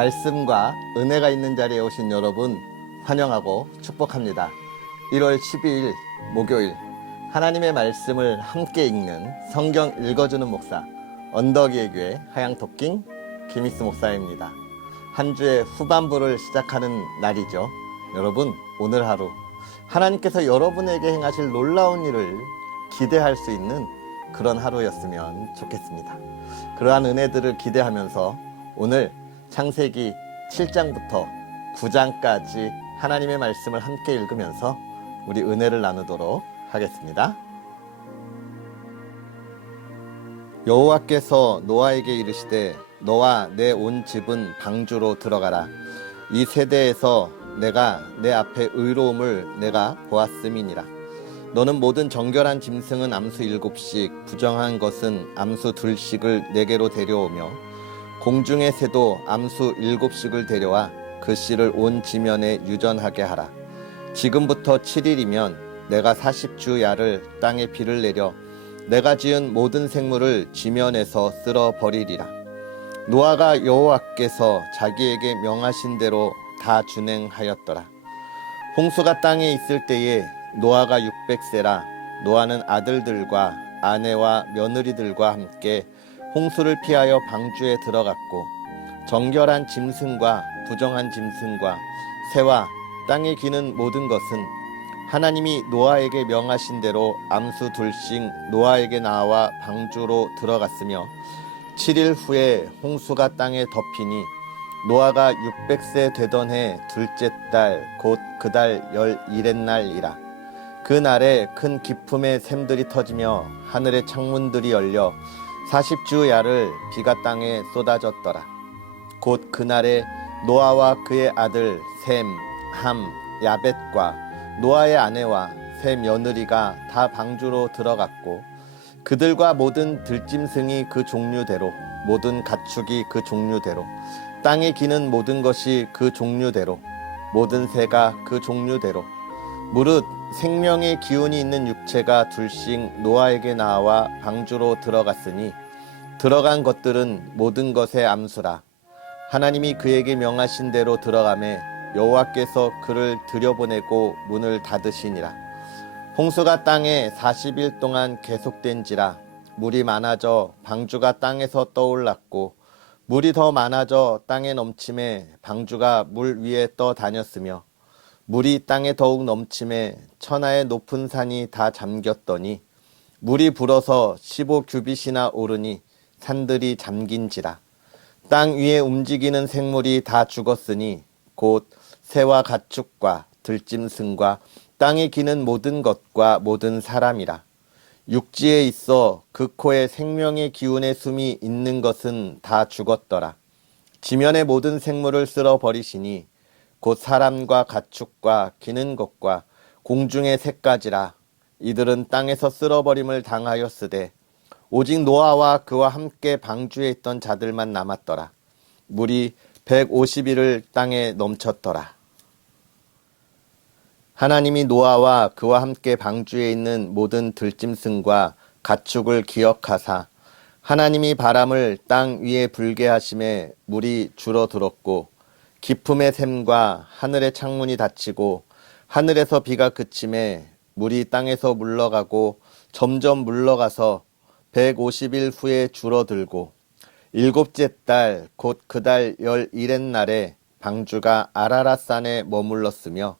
말씀과 은혜가 있는 자리에 오신 여러분 환영하고 축복합니다. 1월 12일 목요일 하나님의 말씀을 함께 읽는 성경 읽어주는 목사 언덕이의 교회 하양토킹 김희수 목사입니다. 한 주의 후반부를 시작하는 날이죠. 여러분, 오늘 하루 하나님께서 여러분에게 행하실 놀라운 일을 기대할 수 있는 그런 하루였으면 좋겠습니다. 그러한 은혜들을 기대하면서 오늘 창세기 7장부터 9장까지 하나님의 말씀을 함께 읽으면서 우리 은혜를 나누도록 하겠습니다. 여호와께서 노아에게 이르시되 너와 내 온 집은 방주로 들어가라. 이 세대에서 내가 내 앞에 의로움을 내가 보았음이니라. 너는 모든 정결한 짐승은 암수 7씩 부정한 것은 암수 2씩을 내게로 데려오며 공중의 새도 암수 7씩을 데려와 그 씨를 온 지면에 유전하게 하라. 지금부터 7일이면 내가 40주 야를 땅에 비를 내려 내가 지은 모든 생물을 지면에서 쓸어 버리리라. 노아가 여호와께서 자기에게 명하신 대로 다 준행하였더라. 홍수가 땅에 있을 때에 노아가 600세라 노아는 아들들과 아내와 며느리들과 함께 홍수를 피하여 방주에 들어갔고 정결한 짐승과 부정한 짐승과 새와 땅에 기는 모든 것은 하나님이 노아에게 명하신 대로 암수 2씩 노아에게 나와 방주로 들어갔으며 7일 후에 홍수가 땅에 덮이니 노아가 600세 되던 해 둘째 달 곧 그 달 11의 날이라. 그 날에 큰 기품의 샘들이 터지며 하늘의 창문들이 열려 40주 야를 비가 땅에 쏟아졌더라. 곧 그날에 노아와 그의 아들 셈, 함, 야벳과 노아의 아내와 세 며느리가 다 방주로 들어갔고 그들과 모든 들짐승이 그 종류대로 모든 가축이 그 종류대로 땅에 기는 모든 것이 그 종류대로 모든 새가 그 종류대로 무릇 생명의 기운이 있는 육체가 2씩 노아에게 나와 방주로 들어갔으니 들어간 것들은 모든 것의 암수라. 하나님이 그에게 명하신 대로 들어가매 여호와께서 그를 들여보내고 문을 닫으시니라. 홍수가 땅에 40일 동안 계속된지라. 물이 많아져 방주가 땅에서 떠올랐고 물이 더 많아져 땅에 넘침에 방주가 물 위에 떠 다녔으며 물이 땅에 더욱 넘침에 천하의 높은 산이 다 잠겼더니 물이 불어서 15규빗이나 오르니 산들이 잠긴지라. 땅 위에 움직이는 생물이 다 죽었으니 곧 새와 가축과 들짐승과 땅에 기는 모든 것과 모든 사람이라. 육지에 있어 그 코에 생명의 기운의 숨이 있는 것은 다 죽었더라. 지면의 모든 생물을 쓸어 버리시니 곧 사람과 가축과 기는 것과 공중의 새까지라. 이들은 땅에서 쓸어버림을 당하였으되 오직 노아와 그와 함께 방주에 있던 자들만 남았더라. 물이 150일을 땅에 넘쳤더라. 하나님이 노아와 그와 함께 방주에 있는 모든 들짐승과 가축을 기억하사 하나님이 바람을 땅 위에 불게 하심에 물이 줄어들었고 기품의 샘과 하늘의 창문이 닫히고 하늘에서 비가 그침에 물이 땅에서 물러가고 점점 물러가서 150일 후에 줄어들고 7째 달 곧 그 달 11의 날에 방주가 아라랏산에 머물렀으며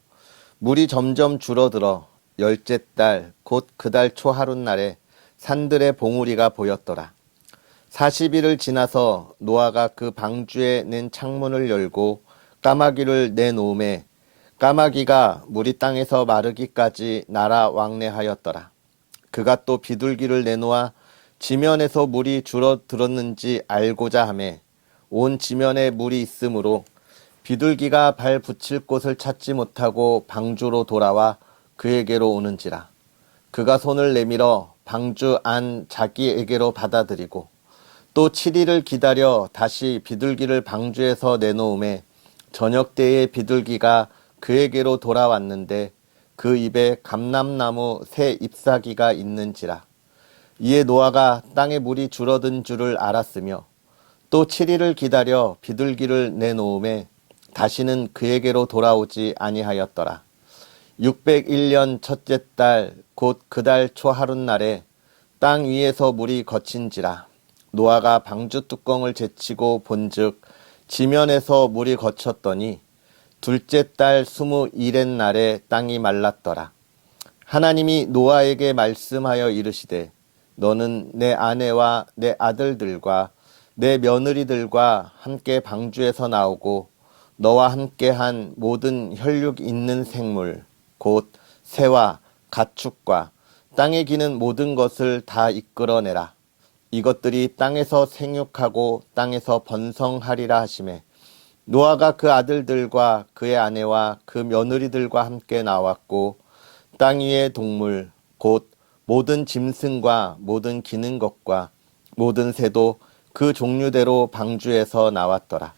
물이 점점 줄어들어 10째 달 곧 그 달 초하룻날에 산들의 봉우리가 보였더라. 40일을 지나서 노아가 그 방주에 낸 창문을 열고 까마귀를 내놓음에 까마귀가 물이 땅에서 마르기까지 날아 왕래하였더라. 그가 또 비둘기를 내놓아 지면에서 물이 줄어들었는지 알고자 하매 온 지면에 물이 있으므로 비둘기가 발 붙일 곳을 찾지 못하고 방주로 돌아와 그에게로 오는지라. 그가 손을 내밀어 방주 안 자기에게로 받아들이고 또 7일을 기다려 다시 비둘기를 방주에서 내놓음에 저녁 때에 비둘기가 그에게로 돌아왔는데 그 입에 감람나무 새 잎사귀가 있는지라. 이에 노아가 땅에 물이 줄어든 줄을 알았으며 또 7일을 기다려 비둘기를 내놓음에 다시는 그에게로 돌아오지 아니하였더라. 601년 첫째 달 곧 그 달 초 하룻날에 땅 위에서 물이 거친지라. 노아가 방주 뚜껑을 제치고 본즉 지면에서 물이 거쳤더니 둘째 달 21의 날에 땅이 말랐더라. 하나님이 노아에게 말씀하여 이르시되 너는 내 아내와 내 아들들과 내 며느리들과 함께 방주에서 나오고 너와 함께한 모든 혈육 있는 생물 곧 새와 가축과 땅에 기는 모든 것을 다 이끌어내라. 이것들이 땅에서 생육하고 땅에서 번성하리라 하시매 노아가 그 아들들과 그의 아내와 그 며느리들과 함께 나왔고 땅 위의 동물 곧 모든 짐승과 모든 기는 것과 모든 새도 그 종류대로 방주에서 나왔더라.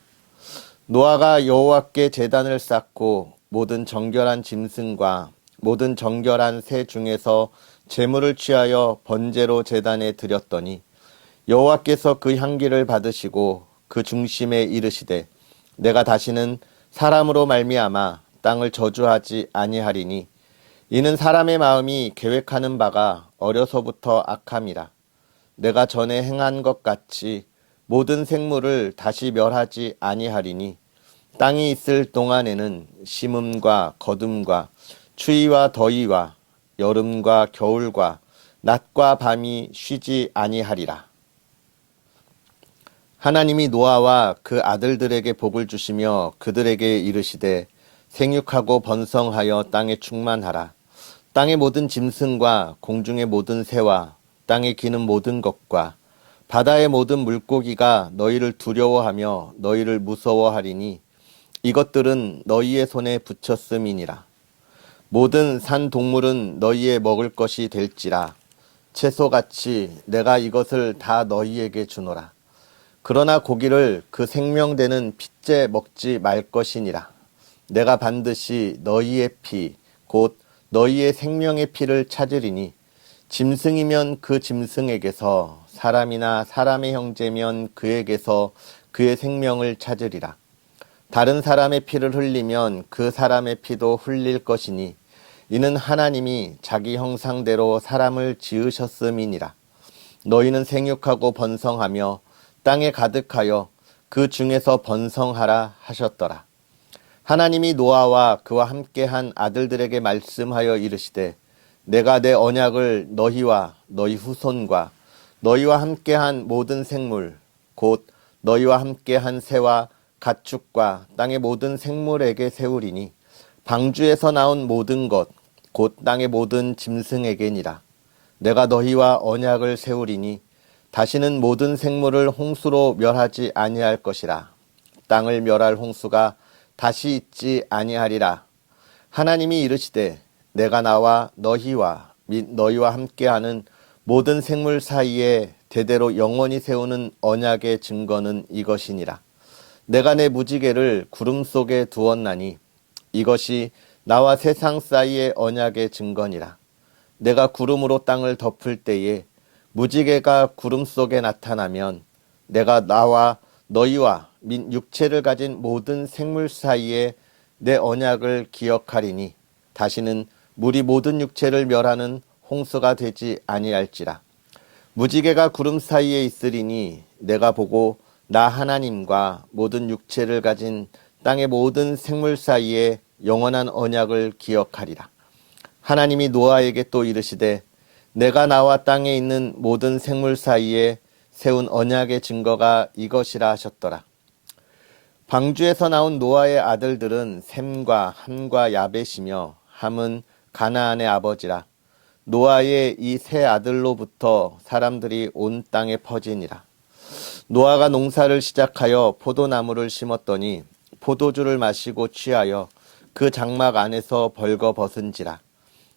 노아가 여호와께 제단을 쌓고 모든 정결한 짐승과 모든 정결한 새 중에서 제물을 취하여 번제로 제단에 드렸더니 여호와께서 그 향기를 받으시고 그 중심에 이르시되 내가 다시는 사람으로 말미암아 땅을 저주하지 아니하리니 이는 사람의 마음이 계획하는 바가 어려서부터 악함이라. 내가 전에 행한 것 같이 모든 생물을 다시 멸하지 아니하리니 땅이 있을 동안에는 심음과 거둠과 추위와 더위와 여름과 겨울과 낮과 밤이 쉬지 아니하리라. 하나님이 노아와 그 아들들에게 복을 주시며 그들에게 이르시되 생육하고 번성하여 땅에 충만하라. 땅의 모든 짐승과 공중의 모든 새와 땅에 기는 모든 것과 바다의 모든 물고기가 너희를 두려워하며 너희를 무서워하리니 이것들은 너희의 손에 붙였음이니라. 모든 산 동물은 너희의 먹을 것이 될지라. 채소같이 내가 이것을 다 너희에게 주노라. 그러나 고기를 그 생명되는 핏째 먹지 말 것이니라. 내가 반드시 너희의 피, 곧 너희의 생명의 피를 찾으리니 짐승이면 그 짐승에게서 사람이나 사람의 형제면 그에게서 그의 생명을 찾으리라. 다른 사람의 피를 흘리면 그 사람의 피도 흘릴 것이니 이는 하나님이 자기 형상대로 사람을 지으셨음이니라. 너희는 생육하고 번성하며 땅에 가득하여 그 중에서 번성하라 하셨더라. 하나님이 노아와 그와 함께한 아들들에게 말씀하여 이르시되 내가 내 언약을 너희와 너희 후손과 너희와 함께한 모든 생물 곧 너희와 함께한 새와 가축과 땅의 모든 생물에게 세우리니 방주에서 나온 모든 것 곧 땅의 모든 짐승에게니라. 내가 너희와 언약을 세우리니 다시는 모든 생물을 홍수로 멸하지 아니할 것이라. 땅을 멸할 홍수가 다시 있지 아니하리라. 하나님이 이르시되 내가 나와 너희와 및 너희와 함께하는 모든 생물 사이에 대대로 영원히 세우는 언약의 증거는 이것이니라. 내가 내 무지개를 구름 속에 두었나니 이것이 나와 세상 사이의 언약의 증거니라. 내가 구름으로 땅을 덮을 때에 무지개가 구름 속에 나타나면 내가 나와 너희와 및 육체를 가진 모든 생물 사이에 내 언약을 기억하리니 다시는 물이 모든 육체를 멸하는 홍수가 되지 아니할지라. 무지개가 구름 사이에 있으리니 내가 보고 나 하나님과 모든 육체를 가진 땅의 모든 생물 사이에 영원한 언약을 기억하리라. 하나님이 노아에게 또 이르시되 내가 나와 땅에 있는 모든 생물 사이에 세운 언약의 증거가 이것이라 하셨더라. 방주에서 나온 노아의 아들들은 셈과 함과 야벳이며 함은 가나안의 아버지라. 노아의 이 세 아들로부터 사람들이 온 땅에 퍼지니라. 노아가 농사를 시작하여 포도나무를 심었더니 포도주를 마시고 취하여 그 장막 안에서 벌거벗은지라.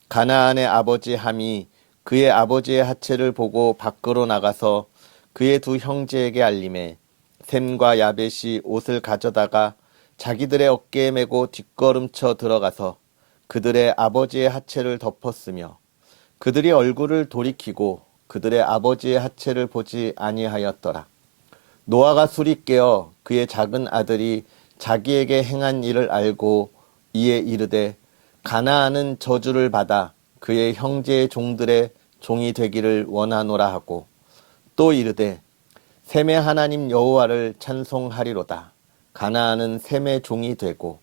가나안의 아버지 함이 그의 아버지의 하체를 보고 밖으로 나가서 그의 두 형제에게 알림해 셈과 야벳이 옷을 가져다가 자기들의 어깨에 메고 뒷걸음쳐 들어가서 그들의 아버지의 하체를 덮었으며 그들이 얼굴을 돌이키고 그들의 아버지의 하체를 보지 아니하였더라. 노아가 술이 깨어 그의 작은 아들이 자기에게 행한 일을 알고 이에 이르되 가나안은 저주를 받아 그의 형제의 종들의 종이 되기를 원하노라 하고 또 이르되 셈의 하나님 여호와를 찬송하리로다. 가나안은 셈의 종이 되고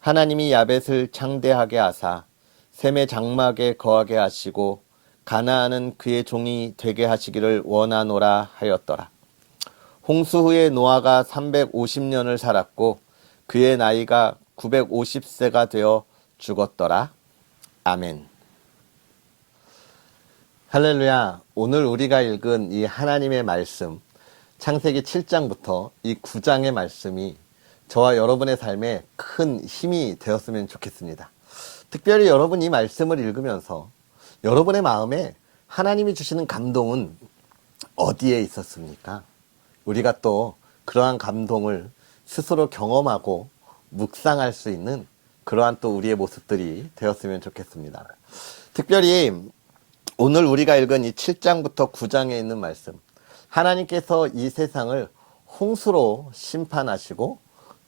하나님이 야벳을 창대하게 하사 셈의 장막에 거하게 하시고 가나안은 그의 종이 되게 하시기를 원하노라 하였더라. 홍수 후에 노아가 350년을 살았고 그의 나이가 950세가 되어 죽었더라. 아멘. 할렐루야. 오늘 우리가 읽은 이 하나님의 말씀, 창세기 7장부터 이 9장의 말씀이 저와 여러분의 삶에 큰 힘이 되었으면 좋겠습니다. 특별히 여러분 이 말씀을 읽으면서 여러분의 마음에 하나님이 주시는 감동은 어디에 있었습니까? 우리가 또 그러한 감동을 스스로 경험하고 묵상할 수 있는 그러한 또 우리의 모습들이 되었으면 좋겠습니다. 특별히 오늘 우리가 읽은 이 7장부터 9장에 있는 말씀, 하나님께서 이 세상을 홍수로 심판하시고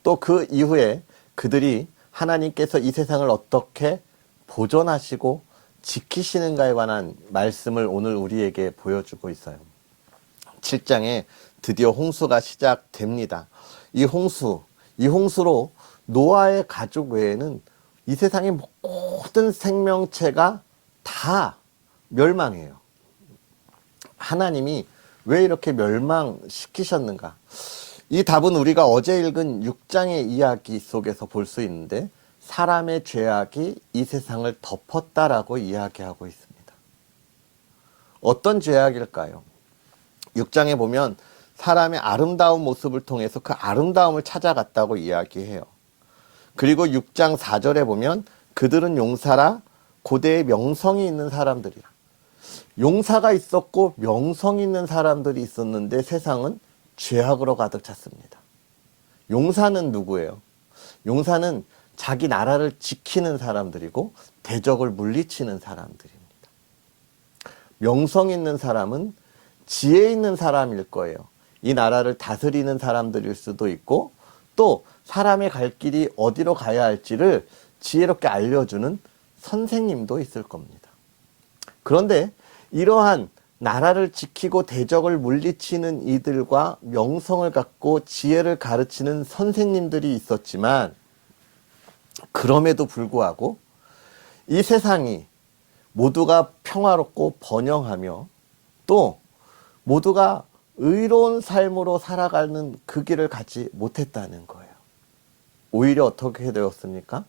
또 그 이후에 그들이 하나님께서 이 세상을 어떻게 보존하시고 지키시는가에 관한 말씀을 오늘 우리에게 보여주고 있어요. 7장에 드디어 홍수가 시작됩니다. 이 홍수로 노아의 가족 외에는 이 세상의 모든 생명체가 다 멸망해요. 하나님이 왜 이렇게 멸망시키셨는가? 이 답은 우리가 어제 읽은 6장의 이야기 속에서 볼 수 있는데 사람의 죄악이 이 세상을 덮었다라고 이야기하고 있습니다. 어떤 죄악일까요? 6장에 보면 사람의 아름다운 모습을 통해서 그 아름다움을 찾아갔다고 이야기해요. 그리고 6장 4절에 보면 그들은 용사라 고대의 명성이 있는 사람들이라. 용사가 있었고 명성 있는 사람들이 있었는데 세상은 죄악으로 가득 찼습니다. 용사는 누구예요? 용사는 자기 나라를 지키는 사람들이고 대적을 물리치는 사람들입니다. 명성 있는 사람은 지혜 있는 사람일 거예요. 이 나라를 다스리는 사람들일 수도 있고 또 사람의 갈 길이 어디로 가야 할지를 지혜롭게 알려주는 선생님도 있을 겁니다. 그런데 이러한 나라를 지키고 대적을 물리치는 이들과 명성을 갖고 지혜를 가르치는 선생님들이 있었지만 그럼에도 불구하고 이 세상이 모두가 평화롭고 번영하며 또 모두가 의로운 삶으로 살아가는 그 길을 가지 못했다는 거예요. 오히려 어떻게 되었습니까?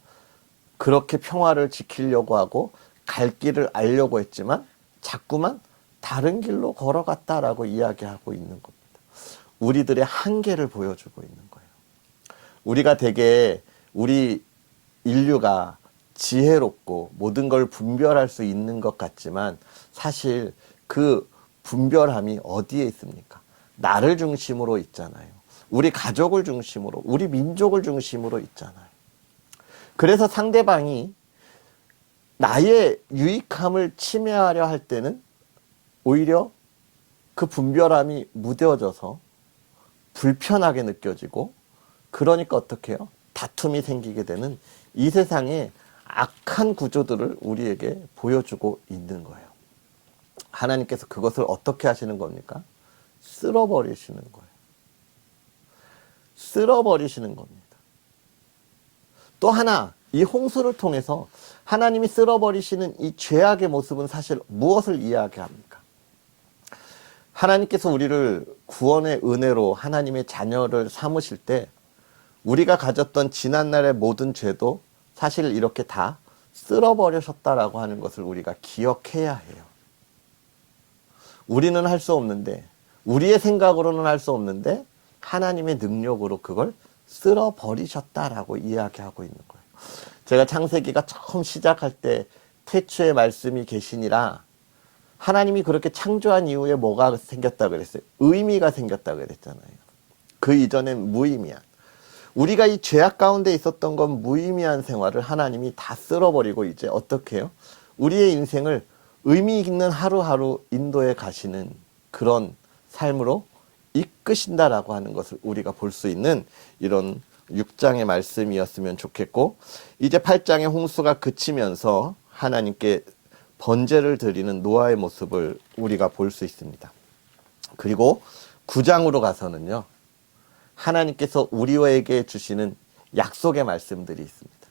그렇게 평화를 지키려고 하고 갈 길을 알려고 했지만 자꾸만 다른 길로 걸어갔다라고 이야기하고 있는 겁니다. 우리들의 한계를 보여주고 있는 거예요. 우리가 되게 우리 인류가 지혜롭고 모든 걸 분별할 수 있는 것 같지만 사실 그 분별함이 어디에 있습니까? 나를 중심으로 있잖아요. 우리 가족을 중심으로, 우리 민족을 중심으로 있잖아요. 그래서 상대방이 나의 유익함을 침해하려 할 때는 오히려 그 분별함이 무뎌져서 불편하게 느껴지고 그러니까 어떻게 해요? 다툼이 생기게 되는 이 세상의 악한 구조들을 우리에게 보여주고 있는 거예요. 하나님께서 그것을 어떻게 하시는 겁니까? 쓸어버리시는 거예요. 쓸어버리시는 겁니다. 또 하나, 이 홍수를 통해서 하나님이 쓸어버리시는 이 죄악의 모습은 사실 무엇을 이야기합니까? 하나님께서 우리를 구원의 은혜로 하나님의 자녀를 삼으실 때 우리가 가졌던 지난날의 모든 죄도 사실 이렇게 다 쓸어버리셨다라고 하는 것을 우리가 기억해야 해요. 우리는 할 수 없는데, 우리의 생각으로는 할 수 없는데 하나님의 능력으로 그걸 쓸어버리셨다라고 이야기하고 있는 거예요. 제가 창세기가 처음 시작할 때 태초에 말씀이 계시니라 하나님이 그렇게 창조한 이후에 뭐가 생겼다 그랬어요? 의미가 생겼다 그랬잖아요. 그 이전엔 무의미한. 우리가 이 죄악 가운데 있었던 건 무의미한 생활을 하나님이 다 쓸어버리고 이제 어떻게 해요? 우리의 인생을 의미 있는 하루하루 인도해 가시는 그런 삶으로 이끄신다라고 하는 것을 우리가 볼 수 있는 이런 6장의 말씀이었으면 좋겠고, 이제 8장의 홍수가 그치면서 하나님께 번제를 드리는 노아의 모습을 우리가 볼 수 있습니다. 그리고 9장으로 가서는요, 하나님께서 우리에게 주시는 약속의 말씀들이 있습니다.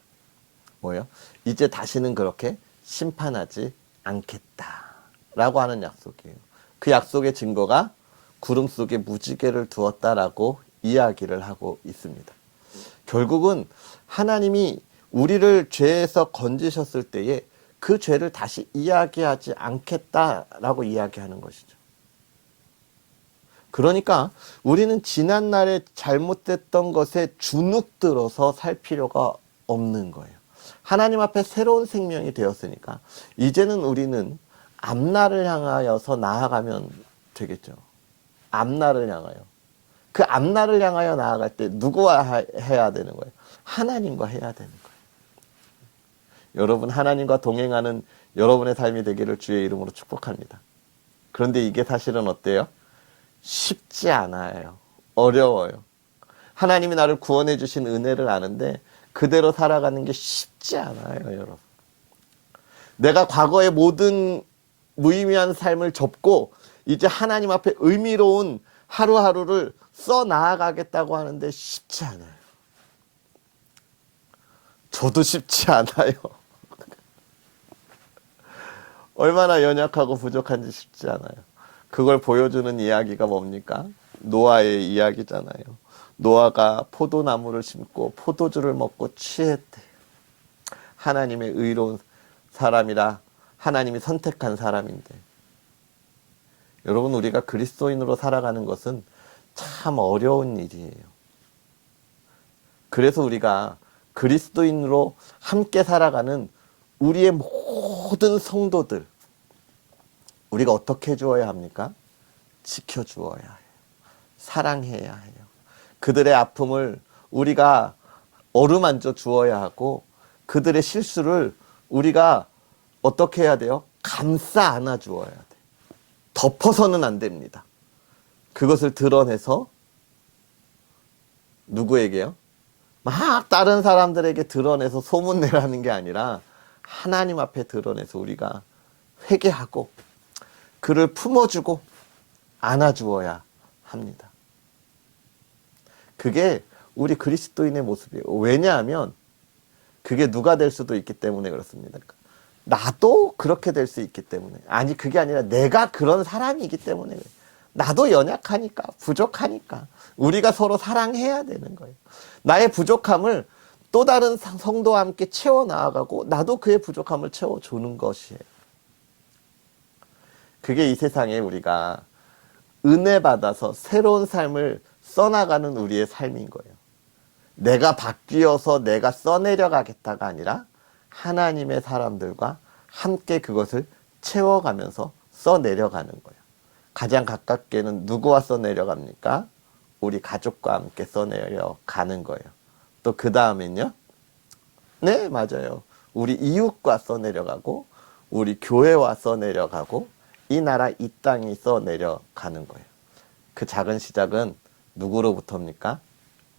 뭐예요? 이제 다시는 그렇게 심판하지 않겠다라고 하는 약속이에요. 그 약속의 증거가 구름 속에 무지개를 두었다라고 이야기를 하고 있습니다. 결국은 하나님이 우리를 죄에서 건지셨을 때에 그 죄를 다시 이야기하지 않겠다라고 이야기하는 것이죠. 그러니까 우리는 지난날에 잘못됐던 것에 주눅들어서 살 필요가 없는 거예요. 하나님 앞에 새로운 생명이 되었으니까 이제는 우리는 앞날을 향하여서 나아가면 되겠죠. 앞날을 향하여. 그 앞날을 향하여 나아갈 때 누구와 해야 되는 거예요? 하나님과 해야 되는 거예요. 여러분, 하나님과 동행하는 여러분의 삶이 되기를 주의 이름으로 축복합니다. 그런데 이게 사실은 어때요? 쉽지 않아요. 어려워요. 하나님이 나를 구원해 주신 은혜를 아는데 그대로 살아가는 게 쉽지 않아요, 여러분. 내가 과거의 모든 무의미한 삶을 접고 이제 하나님 앞에 의미로운 하루하루를 써 나아가겠다고 하는데 쉽지 않아요. 저도 쉽지 않아요. 얼마나 연약하고 부족한지 쉽지 않아요. 그걸 보여주는 이야기가 뭡니까? 노아의 이야기잖아요. 노아가 포도나무를 심고 포도주를 먹고 취했대. 하나님의 의로운 사람이라 하나님이 선택한 사람인데, 여러분, 우리가 그리스도인으로 살아가는 것은 참 어려운 일이에요. 그래서 우리가 그리스도인으로 함께 살아가는 우리의 모든 성도들, 우리가 어떻게 해주어야 합니까? 지켜주어야 해요. 사랑해야 해요. 그들의 아픔을 우리가 어루만져 주어야 하고, 그들의 실수를 우리가 어떻게 해야 돼요? 감싸 안아 주어야 돼. 덮어서는 안 됩니다. 그것을 드러내서 누구에게요? 막 다른 사람들에게 드러내서 소문내라는 게 아니라 하나님 앞에 드러내서 우리가 회개하고 그를 품어주고 안아주어야 합니다. 그게 우리 그리스도인의 모습이에요. 왜냐하면 그게 누가 될 수도 있기 때문에 그렇습니다. 나도 그렇게 될 수 있기 때문에. 아니, 그게 아니라 내가 그런 사람이기 때문에 그래요. 나도 연약하니까, 부족하니까 우리가 서로 사랑해야 되는 거예요. 나의 부족함을 또 다른 성도와 함께 채워 나아가고 나도 그의 부족함을 채워주는 것이에요. 그게 이 세상에 우리가 은혜 받아서 새로운 삶을 써나가는 우리의 삶인 거예요. 내가 바뀌어서 내가 써내려가겠다가 아니라 하나님의 사람들과 함께 그것을 채워가면서 써내려가는 거예요. 가장 가깝게는 누구와 써내려갑니까? 우리 가족과 함께 써내려가는 거예요. 또 그 다음엔요? 네, 맞아요. 우리 이웃과 써내려가고 우리 교회와 써내려가고 이 나라 이 땅이 써내려가는 거예요. 그 작은 시작은 누구로부터입니까?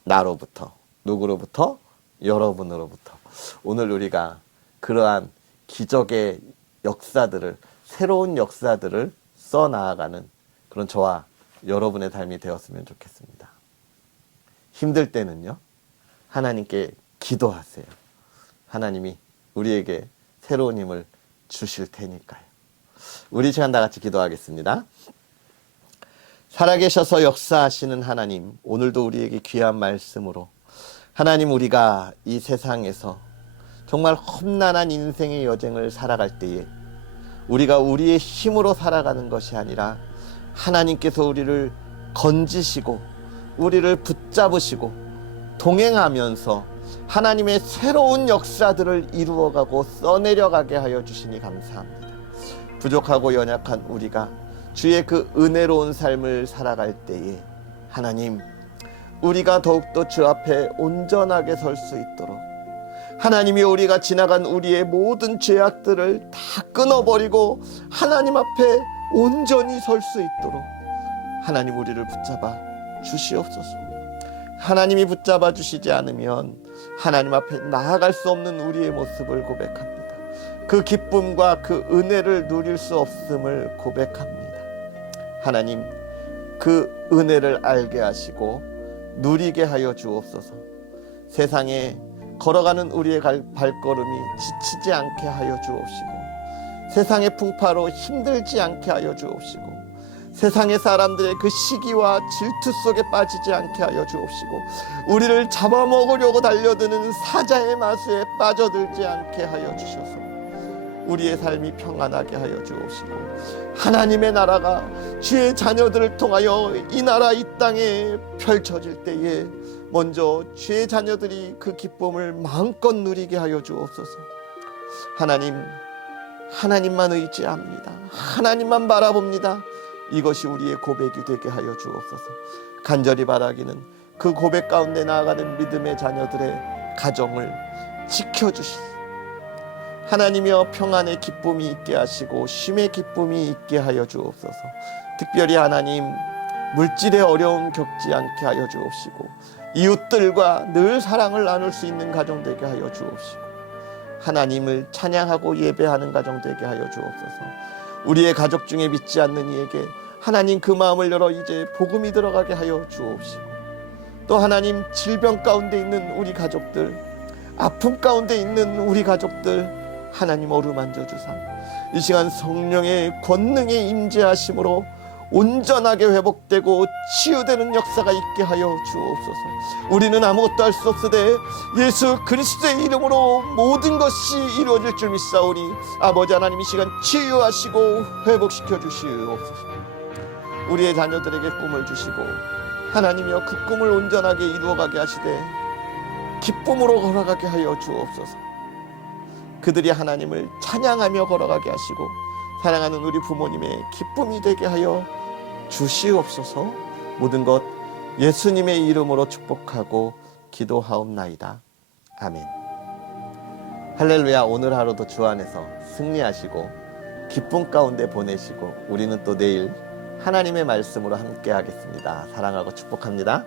나로부터. 누구로부터? 여러분으로부터. 오늘 우리가 그러한 기적의 역사들을, 새로운 역사들을 써나아가는 그런 저와 여러분의 삶이 되었으면 좋겠습니다. 힘들 때는요, 하나님께 기도하세요. 하나님이 우리에게 새로운 힘을 주실 테니까요. 우리 시간 다 같이 기도하겠습니다. 살아계셔서 역사하시는 하나님, 오늘도 우리에게 귀한 말씀으로 하나님, 우리가 이 세상에서 정말 험난한 인생의 여정을 살아갈 때에 우리가 우리의 힘으로 살아가는 것이 아니라 하나님께서 우리를 건지시고 우리를 붙잡으시고 동행하면서 하나님의 새로운 역사들을 이루어가고 써내려가게 하여 주시니 감사합니다. 부족하고 연약한 우리가 주의 그 은혜로운 삶을 살아갈 때에 하나님, 우리가 더욱더 주 앞에 온전하게 설 수 있도록 하나님이 우리가 지나간 우리의 모든 죄악들을 다 끊어버리고 하나님 앞에 온전히 설 수 있도록 하나님 우리를 붙잡아 주시옵소서. 하나님이 붙잡아 주시지 않으면 하나님 앞에 나아갈 수 없는 우리의 모습을 고백합니다. 그 기쁨과 그 은혜를 누릴 수 없음을 고백합니다. 하나님, 그 은혜를 알게 하시고 누리게 하여 주옵소서. 세상에 걸어가는 우리의 발걸음이 지치지 않게 하여 주옵시고, 세상의 풍파로 힘들지 않게 하여 주옵시고, 세상의 사람들의 그 시기와 질투 속에 빠지지 않게 하여 주옵시고, 우리를 잡아먹으려고 달려드는 사자의 마수에 빠져들지 않게 하여 주셔서 우리의 삶이 평안하게 하여 주옵시고, 하나님의 나라가 주의 자녀들을 통하여 이 나라 이 땅에 펼쳐질 때에 먼저 주의 자녀들이 그 기쁨을 마음껏 누리게 하여 주옵소서. 하나님만 의지합니다. 하나님만 바라봅니다. 이것이 우리의 고백이 되게 하여 주옵소서. 간절히 바라기는 그 고백 가운데 나아가는 믿음의 자녀들의 가정을 지켜주시소. 하나님이여, 평안의 기쁨이 있게 하시고 쉼의 기쁨이 있게 하여 주옵소서. 특별히 하나님, 물질의 어려움 겪지 않게 하여 주옵시고, 이웃들과 늘 사랑을 나눌 수 있는 가정 되게 하여 주옵시고, 하나님을 찬양하고 예배하는 가정 되게 하여 주옵소서. 우리의 가족 중에 믿지 않는 이에게 하나님 그 마음을 열어 이제 복음이 들어가게 하여 주옵시고, 또 하나님, 질병 가운데 있는 우리 가족들, 아픔 가운데 있는 우리 가족들 하나님 어루만져 주사 이 시간 성령의 권능의 임재하심으로 온전하게 회복되고 치유되는 역사가 있게 하여 주옵소서. 우리는 아무것도 할 수 없으되 예수 그리스도의 이름으로 모든 것이 이루어질 줄 믿사오니 아버지 하나님, 이 시간 치유하시고 회복시켜 주시옵소서. 우리의 자녀들에게 꿈을 주시고 하나님이여, 그 꿈을 온전하게 이루어가게 하시되 기쁨으로 걸어가게 하여 주옵소서. 그들이 하나님을 찬양하며 걸어가게 하시고 사랑하는 우리 부모님의 기쁨이 되게 하여 주시옵소서. 모든 것 예수님의 이름으로 축복하고 기도하옵나이다. 아멘. 할렐루야. 오늘 하루도 주 안에서 승리하시고 기쁨 가운데 보내시고, 우리는 또 내일 하나님의 말씀으로 함께 하겠습니다. 사랑하고 축복합니다.